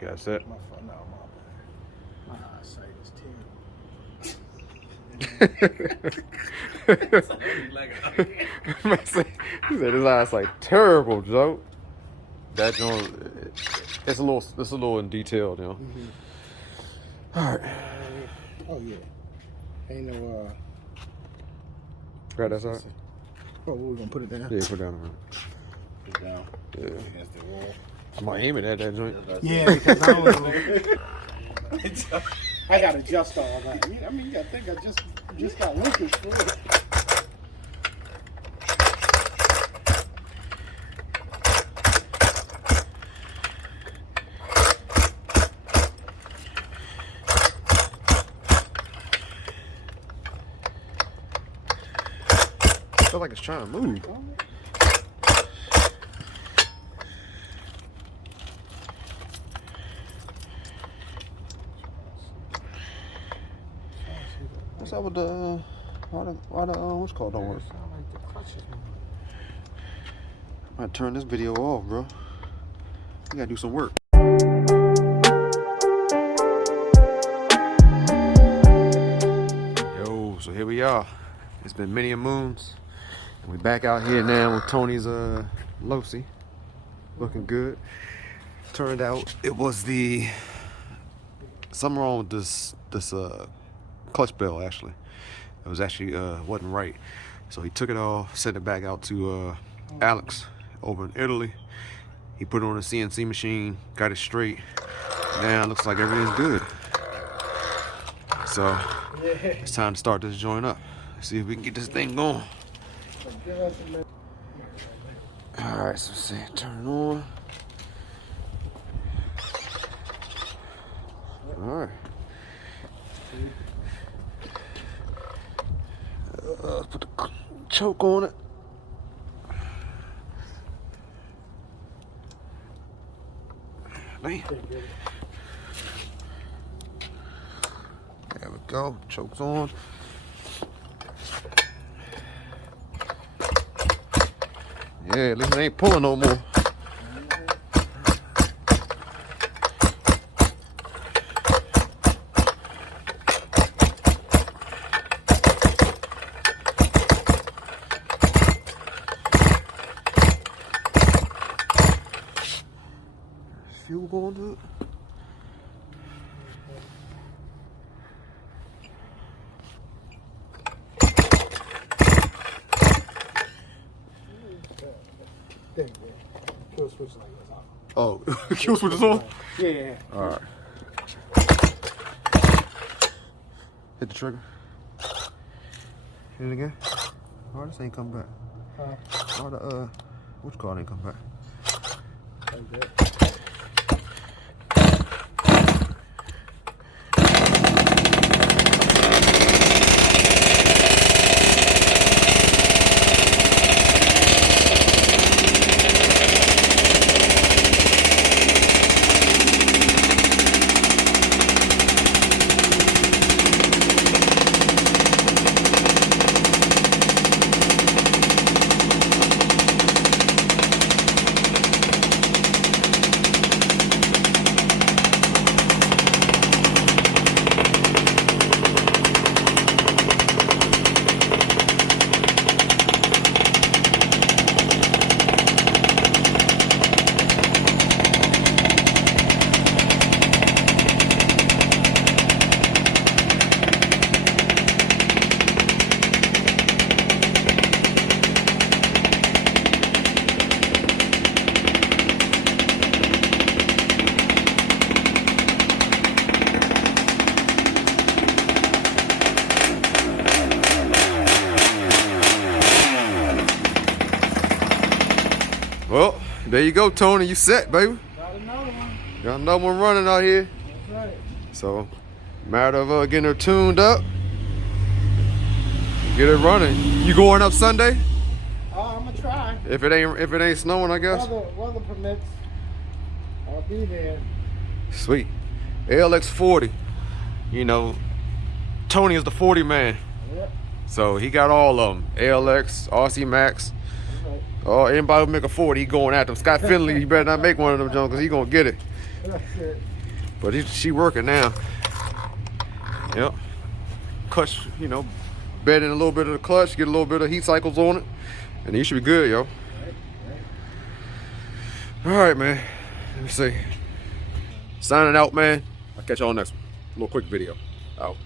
Got set. My fault. No, my eyesight is terrible. He said his eyes like terrible, Joe. That joint, it's a little in detail, you know. All right. Oh yeah. Ain't no. Right, that's all right. Oh, we're gonna put it down. Yeah, put it down. Put it down. Yeah. Against the wall. I'm gonna aim it at that joint. Yeah, because I don't know. I got to adjust all that. I mean, I think I just got Lucas for it. I feel like it's trying to move. What's up with the why the what's called don't work? I might turn this video off, bro. You gotta do some work. Yo, so here we are. It's been many a moons. And we back out here now with Tony's Losi. Looking good. Turned out it was something wrong with this clutch bell actually. It was actually wasn't right. So he took it off, sent it back out to ALX over in Italy. He put it on a CNC machine, got it straight. Now it looks like everything's good. So it's time to start this joint up. See if we can get this thing going. Alright, so see, turn it on. Alright. Put the choke on it. Man. There we go. Choke's on. Yeah, at least it ain't pulling no more. Fuel going to it. There you go. Kill switch like this off. Oh, kill switch is on? Yeah. Alright. Hit the trigger. Hit it again. Oh, this ain't come back. Oh, the which card ain't come back? Okay. Well, there you go, Tony. You set, baby. Got another one. Got another one running out here. That's right. So, matter of getting her tuned up. Get it running. You going up Sunday? I'm gonna try. If it ain't snowing, I guess. Weather permits. I'll be there. Sweet. ALX 40. You know, Tony is the 40 man. Yep. So he got all of them. ALX, RC Max. That's right. Oh, anybody who make a 40, he going at them. Scott Finley, you better not make one of them, John, because he gonna get it. That's it. But she working now. Yep. Clutch, you know, bed in a little bit of the clutch, get a little bit of heat cycles on it, and you should be good, yo. All right, man. Let me see. Signing out, man. I'll catch y'all next one. A little quick video. Out.